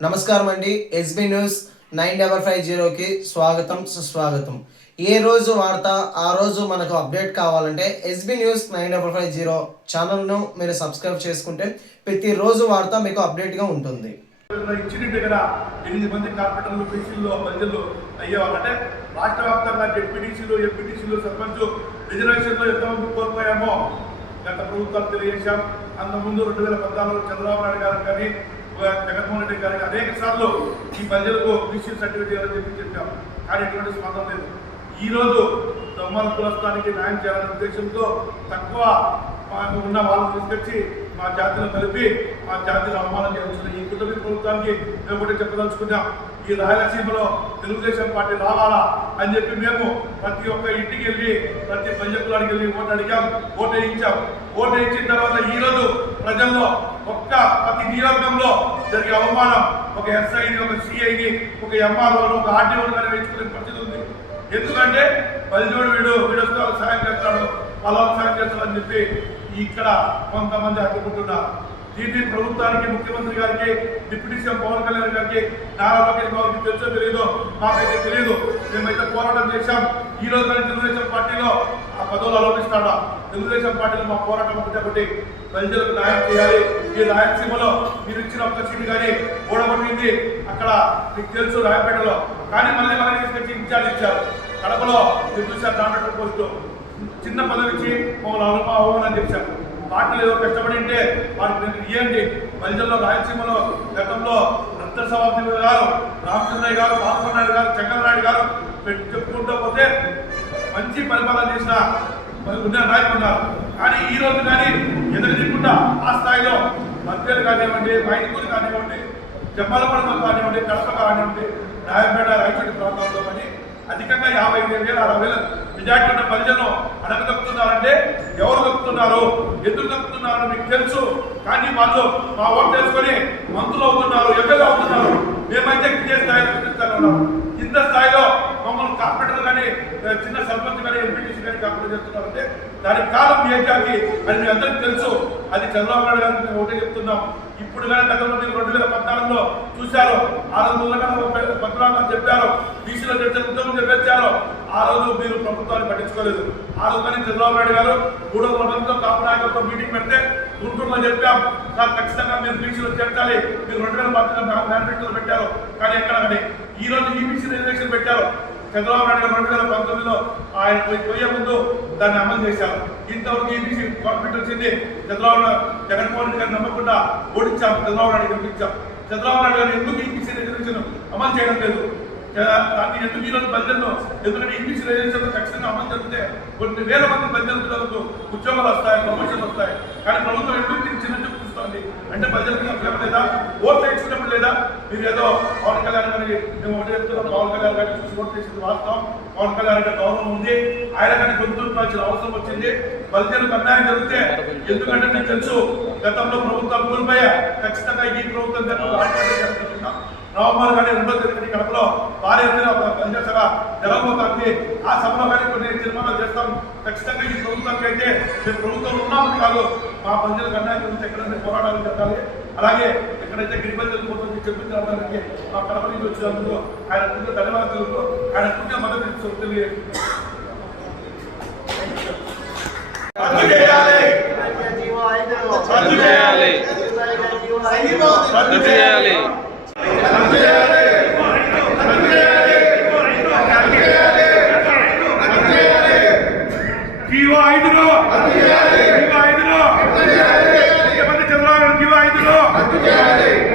నమస్కారం అండి SB news nine double five జీరోకి స్వాగతం సుస్వాగతం. ఏ రోజు వార్త ఆ రోజు మనకు అప్డేట్ కావాలంటే SB news nine double five zero ఛానల్ను మీరు సబ్స్క్రైబ్ చేసుకుంటే ప్రతిరోజు వార్త మీకు అప్డేట్గా ఉంటుంది. ఇచ్చిన దగ్గర ఎనిమిది మంది కార్పొరేటర్లు ప్రజలు అంటే రాష్ట్ర వ్యాప్తంగా జెడ్పీటీసీలు ఎంపీటీసీలు సర్పంచ్ రిజర్వేషన్లో ఎంతమంది కోల్పోయామో గత ప్రభుత్వాలు తెలియజేశాం. అంతకుముందు రెండు వేల పద్నాలుగులో చంద్రబాబు నాయుడు గారు కానీ జగన్మోహన్ రెడ్డి గారికి అనేక సార్లు ఈ ప్రజలకు బీసీ సర్టిఫికేట్ ఇవ్వాలని చెప్పి చెప్పాం. కానీ ఎటువంటి స్పందన లేదు. ఈ రోజు దొమ్మల కులస్థానికి న్యాయం చేయాలనే ఉద్దేశంతో తక్కువ ఉన్న వాళ్ళని తీసుకొచ్చి మా జాతిలో కలిపి మా జాతిని అవమానం చేస్తున్న ఈ కుటుంబ ప్రభుత్వానికి మేము కూడా చెప్పదలుచుకున్నాం. ఈ రాయలసీమలో తెలుగుదేశం పార్టీ రావాలా అని చెప్పి మేము ప్రతి ఒక్క ఇంటికి వెళ్ళి ప్రతి పంజకులానికి వెళ్ళి ఓటు అడిగాం ఓటు వేయించాం ఓటు వేయించిన తర్వాత ఈరోజు ప్రజల్లో ఒక్క ప్రతి నియోజకంలో జరిగే అవమానం ఒక ఎస్ఐని ఒక సిఐని ఒక ఎంఆర్ఓను ఒక ఆర్టీఓను కానీ వేయించుకునే పరిస్థితి ఉంది. ఎందుకంటే బలిజోడు వీడు వీడు వస్తే సాయం చేస్తాడు వాళ్ళకి సాయం అని చెప్పి ఇక్కడ కొంతమంది అడ్డుకుంటున్నారు దీన్ని ప్రభుత్వానికి ముఖ్యమంత్రి గారికి డిప్యూటీ సీఎం పవన్ కళ్యాణ్ గారికి నారా లోకేష్ బాబుకి తెలుసో తెలియదు మాకైతే తెలియదు మేమైతే పోరాటం చేశాం. ఈ రోజు కానీ తెలుగుదేశం పార్టీలో ఆ పదవులు ఆలోపిస్తాడా తెలుగుదేశం పార్టీలో మా పోరాటం ఒకటి ఒకటి. ప్రజలకు న్యాయం చేయాలి. ఈ రాయలసీమలో మీరు ఇచ్చిన ఒక్క సీటు కానీ ఓడగొట్టింది. అక్కడ మీకు తెలుసు రాయపేటలో కానీ మళ్ళీ మనకి తీసుకొచ్చి ఇన్ఛార్జ్ ఇచ్చారు. కడపలో మీరు చూశారు కాంట్రాక్టర్ పోస్టు. చిన్న పదవి ఇచ్చి మమ్మల్ని అనుభవం అవ్వాలని చెప్పారు పార్టీలు ఏదో కష్టపడి ఉంటే వారికి ఇవ్వండి బలిజల్లో రాయలసీమలో గతంలో రత్నసభాపతి గారు రామచంద్రయ్య గారు బాలనాయుడు గారు చంద్రనాయుడు గారు చెప్పుకుంటూ పోతే మంచి పరిపాలన చేసిన ఉన్న నాయకులు ఉన్నారు. కానీ ఈ రోజు కానీ ఎదురు ఆ స్థాయిలో మధ్యలు కానివ్వండి మైదుకూరు కానివ్వండి జమ్మలపడమ కానివ్వండి కడప కానివ్వండి రాయపేట రైతుడి ప్రాంతంలో కానీ అధికంగా యాభై ఐదు వేల అరవై వేల మెజార్టీ ఉన్న ప్రజలను అడగదప్పుతున్నారంటే ఎవరు దప్పుతున్నారు ఎందుకు దప్పుతున్నారని మీకు తెలుసు. కానీ వాళ్ళు మా ఓటు చేసుకొని మంత్రులు అవుతున్నారు ఎమ్మెల్యే అవుతున్నారు. మేమైతే ఇదే స్థాయిలో చూపిస్తాను ఉన్నాం. ఇంత స్థాయిలో మమ్మల్ని కార్పొరేటర్ కానీ చిన్న సర్పంచ్ కానీ ఎంపీటీసీ కానీ కార్పొరేట్ చేస్తున్నారంటే దానికి కాలం ఏంటి అది? అది మీ అందరికీ తెలుసు. అది చంద్రబాబు నాయుడు గారికి మేము ఒకటే చెప్తున్నాం. ఇప్పుడు కానీ గతంలో మీరు రెండు వేల పద్నాలుగులో చూశారు. ఆ రోజు పద్నాలుగు చెప్పారు. బీసీలో చర్చ ఉద్యోగం చెప్పారు ఆ రోజు మీరు ప్రభుత్వాన్ని పట్టించుకోలేదు. ఆ రోజు కానీ చంద్రబాబు నాయుడు గారు మూడో మండలంతో కాపునాయకులతో మీటింగ్ పెడితే గుంటూరులో చెప్పాం సార్ ఖచ్చితంగా మీరు బీసీలో చేర్చాలి. మీరు రెండు వేల పద్నాలుగు మేనిఫెస్టోలో పెట్టారు. కానీ ఎక్కడ కానీ. ఈ రోజు ఈ బీసీ రిజర్వేషన్ పెట్టారు. చంద్రబాబు నాయుడు రెండు వేల పంతొమ్మిదిలో ఆయన పోయి పోయే ముందు దాన్ని అమలు చేశారు. ఇంతవరకు ఏపీసీ గవర్నమెంట్ వచ్చింది. చంద్రబాబు నాయుడు జగన్మోహన్ రెడ్డి గారిని నమ్మకుండా ఓడించాం. చంద్రబాబు నాయుడు గెలిపించాం. చంద్రబాబు నాయుడు గారు ఎందుకు ఈబీసీ రిజర్వేషన్ అమలు చేయడం లేదు? దాన్ని ఎందుకు ఈరోజు రోజు బడ్జెట్లో ఎందుకంటే ఇంగ్లీష్ రిజర్వేషన్ ఖచ్చితంగా అమలు జరిగితే కొన్ని వేల మంది బడ్జెట్ పిల్లలకు ఉద్యోగాలు వస్తాయి ప్రమోషన్లు వస్తాయి. కానీ ప్రభుత్వం ఎందుకు చిన్న చూపిస్తోంది అంటే ప్రజలకు అభ్యర్థం లేదా ఓట్లు వేయించుకున్నప్పుడు లేదా మీరు ఏదో పవన్ కళ్యాణ్ గారి మేము ఒకటి చెప్తున్నాం పవన్ కళ్యాణ్ గారికి చూసి ఓట్లు వాస్తవం. పవన్ కళ్యాణ్ గారి గౌరవం ఉంది. ఆయన కానీ గొంతుకోవాల్సిన అవసరం వచ్చింది. బలిజలకు అన్యాయం జరిగితే ఎందుకంటే నేను తెలుసు గతంలో ప్రభుత్వం కోల్పోయా. ఖచ్చితంగా ఈ ప్రభుత్వం జరుగుతున్నాం నవంబర్ కానీ రెండో తేదీ కడపలో భారీ ఎత్తున ఒక సభ జరగబోతోంది. ఆ సభలో కానీ కొన్ని తీర్మానాలు చేస్తాం. ఖచ్చితంగా ఈ ప్రభుత్వానికి అయితే మేము ప్రభుత్వం ఉన్నామని కాదు మా ప్రజలకు అన్యాయం గురించి ఎక్కడైతే పోరాటాలు జరగాలి. అలాగే ఎక్కడైతే గిరిబందులు పోతుంది చెప్పించడానికి మా కడప నుంచి వచ్చినందుకు ఆయన పూర్తిగా ధన్యవాదాలు తెలుపుతూ ఆయన పూర్తిగా మద్దతు ఇస్తూ Happy Jayade!